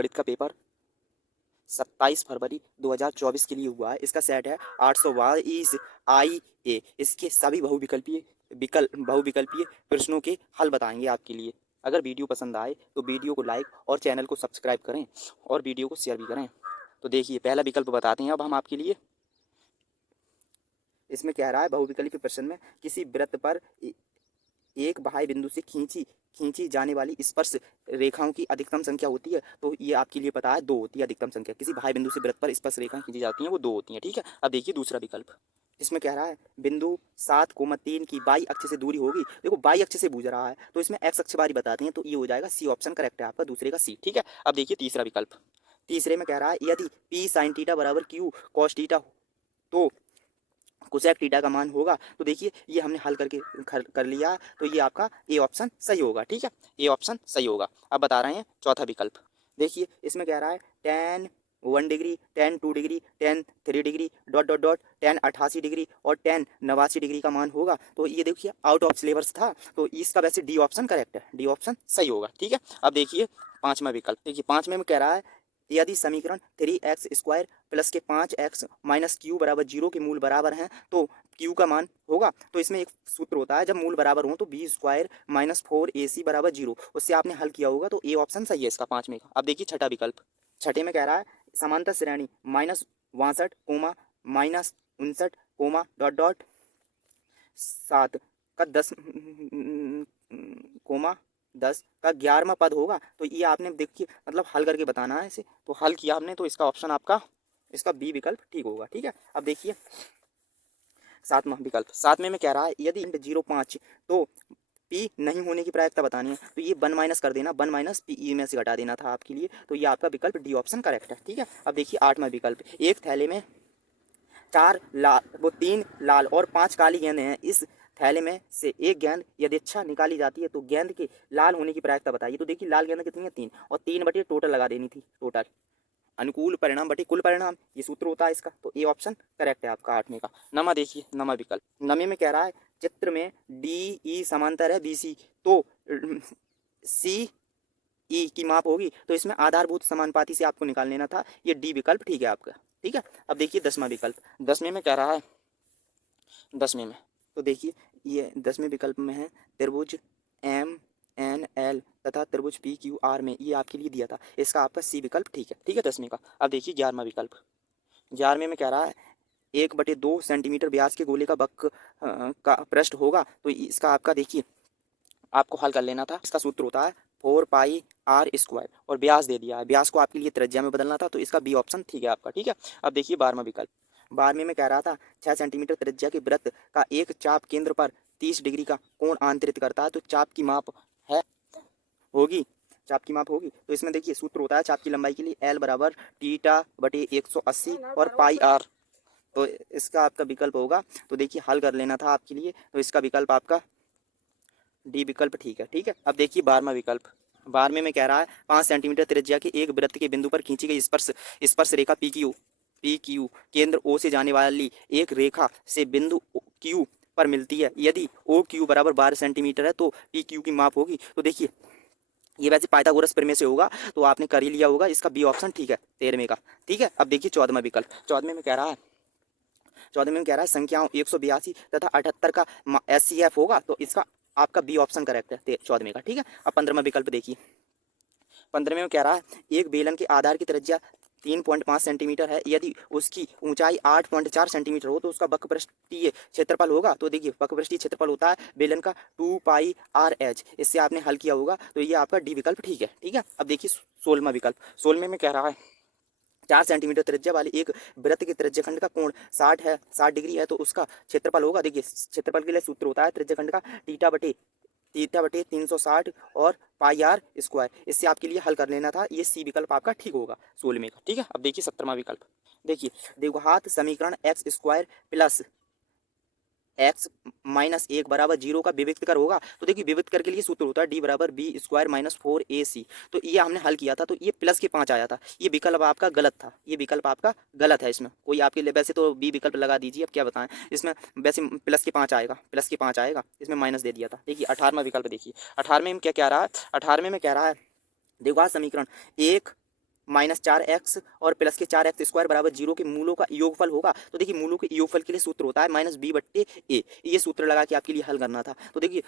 गणित का पेपर 27 फरवरी 2024 के लिए हुआ है। इसका सेट है 822 IA। इसके सभी बहुविकल्पीय प्रश्नों के हल बताएंगे आपके लिए। अगर वीडियो पसंद आए तो वीडियो को लाइक और चैनल को सब्सक्राइब करें और वीडियो को शेयर भी करें। तो देखिए पहला विकल्प बताते हैं अब हम आपके लिए। इसमें कह रहा है बहुविकल्पीय प्रश्न में किसी वृत्त पर एक बाह्य बिंदु से खींची जाने वाली स्पर्श रेखाओं की अधिकतम संख्या होती है। तो ये आपके लिए पता है 2 होती है अधिकतम संख्या। किसी बाह्य बिंदु से वृत्त पर स्पर्श रेखाएं खींची जाती हैं वो 2 होती हैं। ठीक है, अब देखिए दूसरा विकल्प। इसमें कह रहा है बिंदु 7,3 की बाई अक्ष से दूरी होगी। देखो बाई अक्ष से पूछ रहा है तो इसमें एक्स अक्ष बारी बताते हैं, तो ये हो जाएगा सी ऑप्शन करेक्ट है आपका, दूसरे का सी। ठीक है, अब देखिए तीसरा विकल्प। तीसरे में कह रहा है यदि पी साइन थीटा बराबर क्यू कॉस थीटा तो कोसेक थीटा का मान होगा। तो देखिए ये हमने हल करके कर लिया, तो ये आपका ए ऑप्शन सही होगा। ठीक है, ए ऑप्शन सही होगा। अब बता रहे हैं चौथा विकल्प। देखिए इसमें कह रहा है tan 1 degree, tan 2 degree, tan 3 degree dot dot dot tan 88 degree और tan 89 डिग्री का मान होगा। तो ये देखिए आउट ऑफ सिलेबस था, तो इसका वैसे डी ऑप्शन करेक्ट है, डी ऑप्शन सही होगा। ठीक है, अब देखिए पांचवा विकल्प। देखिए पांचवें में कह रहा है यदि समीकरण 3x² प्लस के 5x माइनस क्यू बराबर 0 के मूल बराबर हैं तो क्यू का मान होगा। तो इसमें एक सूत्र होता है, जब मूल बराबर हो तो b² माइनस 4ac बराबर 0, उससे आपने हल किया होगा, तो ए ऑप्शन सही है इसका पांचवें का। अब देखिए छठा विकल्प। छठे में कह रहा है समांतर श्रेणी -62, -59, डॉट डॉट 7 का 10, 10 का 11वां पद होगा। तो ये आपने देखिए मतलब हल करके बताना है इसे, तो हल किया आपने, तो इसका ऑप्शन आपका इसका बी विकल्प ठीक होगा। ठीक है, अब देखिए सातवां विकल्प। सातवें में कह रहा है यदि 0.5 तो पी नहीं होने की प्रायिकता बतानी है। तो ये 1 माइनस कर देना, 1 माइनस पी में से घटा देना था आपके लिए, तो ये आपका विकल्प डी ऑप्शन करेक्ट है। ठीक है, अब देखिए आठवां विकल्प। एक थैले में 3 लाल और 5 काली गेंदें हैं। इस थैले में से एक गेंद यदि निकाली जाती है तो गेंद के लाल होने की प्रायिकता बताइए। तो देखिए लाल गेंद कितनी है 3, और 3 बटे टोटल लगा देनी थी, टोटल अनुकूल परिणाम बटे कुल परिणाम, ये सूत्र होता है इसका। तो ए ऑप्शन करेक्ट है आपका आठवें का। नमा देखिए नमा विकल्प। नवे में कह रहा है चित्र में डी ई समांतर है BC, तो सी ई की माप होगी। तो इसमें आधारभूत समानुपाती से आपको निकाल लेना था, ये डी विकल्प ठीक है आपका। ठीक है, अब देखिए 10वां विकल्प। 10वें में कह रहा है 10वें में, तो देखिए ये 10वें विकल्प में है त्रिभुज MNL तथा त्रिभुज PQR में, ये आपके लिए दिया था, इसका आपका सी विकल्प ठीक है। ठीक है 10वें का। अब देखिए 11वां विकल्प। 11वें में कह रहा है 1/2 सेंटीमीटर व्यास के गोले का वक्र का पृष्ठ होगा। तो इसका आपका देखिए आपको हल कर लेना था, इसका सूत्र होता है 4πr² और व्यास दे दिया है, व्यास को आपके लिए त्रिज्या में बदलना था, तो इसका बी ऑप्शन ठीक है आपका। ठीक है, अब देखिए 12वां विकल्प। 12वें में कह रहा था 6 सेंटीमीटर त्रिज्या के वृत्त का एक चाप केंद्र पर 30 डिग्री का कोण आंतरित करता है। तो चाप की माप है होगी, चाप की माप होगी। तो इसमें देखिए सूत्र होता है चाप की लंबाई के लिए L बराबर थीटा बटे 180 और πr, तो इसका आपका विकल्प होगा। तो देखिए हल कर लेना था आपके लिए, तो इसका विकल्प आपका डी विकल्प ठीक है। ठीक है, अब देखिए 12वां विकल्प। 12वें में कह रहा है 5 सेंटीमीटर त्रिज्या के एक वृत्त के बिंदु पर खींची गई स्पर्श रेखा PQ केंद्र O से जाने वाली एक रेखा से बिंदु Q पर मिलती है। यदि OQ बराबर 12 सेंटीमीटर है तो PQ की माप होगी। तो देखिए ये वैसे पाइथागोरस प्रमेय से होगा, तो आपने कर ही लिया होगा, इसका बी ऑप्शन ठीक है 13वें का। ठीक है, अब देखिए 14वां विकल्प। 14वें में कह रहा है 14वें में कह रहा है संख्याओं 182 तथा 78 का SCF होगा। तो इसका आपका बी ऑप्शन करेक्ट है 14वें का। ठीक है, अब 15वां विकल्प देखिए। 15वें में कह रहा है एक बेलन के आधार की त्रिज्या 3.5 सेंटीमीटर है। यदि उसकी ऊंचाई 8.4 सेंटीमीटर हो तो उसका वक्रपृष्ठीय क्षेत्रफल होगा। तो देखिए वक्रपृष्ठीय क्षेत्रफल होता है बेलन का 2πRH, इससे आपने हल किया होगा, तो ये आपका डी विकल्प ठीक है। ठीक है, अब देखिए 16वां विकल्प। 16वें में कह रहा है 4 सेंटीमीटर त्रिज्या वाले एक वृत्त के त्रिज्याखंड का कोण 60 डिग्री है, तो उसका क्षेत्रफल होगा। देखिए क्षेत्रफल के लिए सूत्र होता है त्रिज्याखंड का थीटा बटे 360 और πr², इससे आपके लिए हल कर लेना था, ये सी विकल्प आपका ठीक होगा 16वें का। ठीक है, अब देखिए 17वां विकल्प। देखिए द्विघात समीकरण x² प्लस x माइनस 1 बराबर 0 का विविक्त कर होगा। तो देखिए विविक्त कर के लिए सूत्र होता है d बराबर b² माइनस 4ac। तो ये हमने हल किया था, तो ये प्लस के 5 आया था, ये विकल्प आपका गलत था, ये विकल्प आपका गलत है। इसमें कोई आपके लिए वैसे तो बी विकल्प लगा दीजिए, अब क्या बताएं, इसमें वैसे प्लस के 5 आएगा, प्लस के 5 आएगा, इसमें माइनस दे दिया था। देखिए 18वां विकल्प देखिए। 18वें में क्या कह रहा है, 18वें में कह रहा है द्विघात समीकरण 1 -4x और प्लस के 4x स्क्वायर बराबर 0 के मूलों का योगफल होगा। तो देखिए मूलों के योगफल के लिए सूत्र होता है -b/a। ये सूत्र लगा के आपके लिए हल करना था। तो देखिए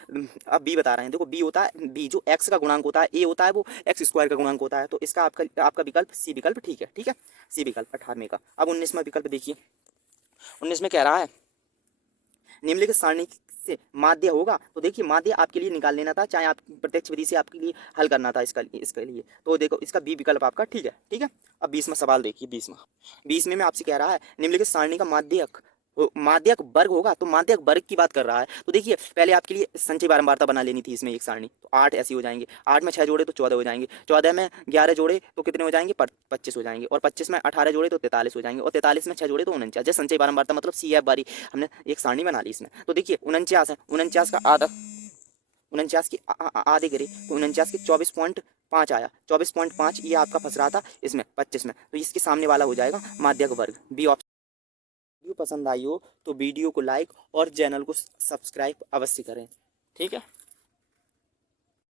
अब b बता रहे हैं, देखो b होता है, b जो x का गुणांक होता है, a होता है वो x स्क्वायर का गुणांक होता है। तो इसका आपका विकल्प सी विकल्प ठीक है, ठीक है, सी विकल्प 18वें का। अब 19वां विकल्प देखिए, 19 में कह रहा है निम्नलिखित सारणी से माध्य होगा। तो देखिए माध्य आपके लिए निकाल लेना था, चाहे आप प्रत्यक्ष विधि से आपके लिए हल करना था इसके लिए। तो देखो इसका बी विकल्प आपका ठीक है, ठीक है। अब 20वां सवाल देखिए, 20वें में आपसे कह रहा है निम्नलिखित सारणी का माध्यक वर्ग होगा। तो माध्यक वर्ग की बात कर रहा है। तो देखिए पहले आपके लिए संचयी बारंबारता बना लेनी थी इसमें एक सारणी। तो 8 ऐसी हो जाएंगे, 8 में 6 जोड़े तो 14 हो जाएंगे, 14 में 11 जोड़े तो कितने हो जाएंगे, 25 हो जाएंगे, और 25 में 18 जोड़े तो 43 हो जाएंगे, और 43 में 6 जोड़े तो 49। जैसे संचयी बारंबारता मतलब सी एफ बारी हमने एक सारणी बना ली इसमें। तो देखिए 49 है, 49 का आधा, 49 की आधे करें तो 49 के 24.5 आया, 24.5 ये आपका फंस रहा था इसमें 25 में। तो इसके सामने वाला हो जाएगा माध्यक वर्ग, बी ऑप्शन। वीडियो पसंद आई हो तो वीडियो को लाइक और चैनल को सब्सक्राइब अवश्य करें, ठीक है।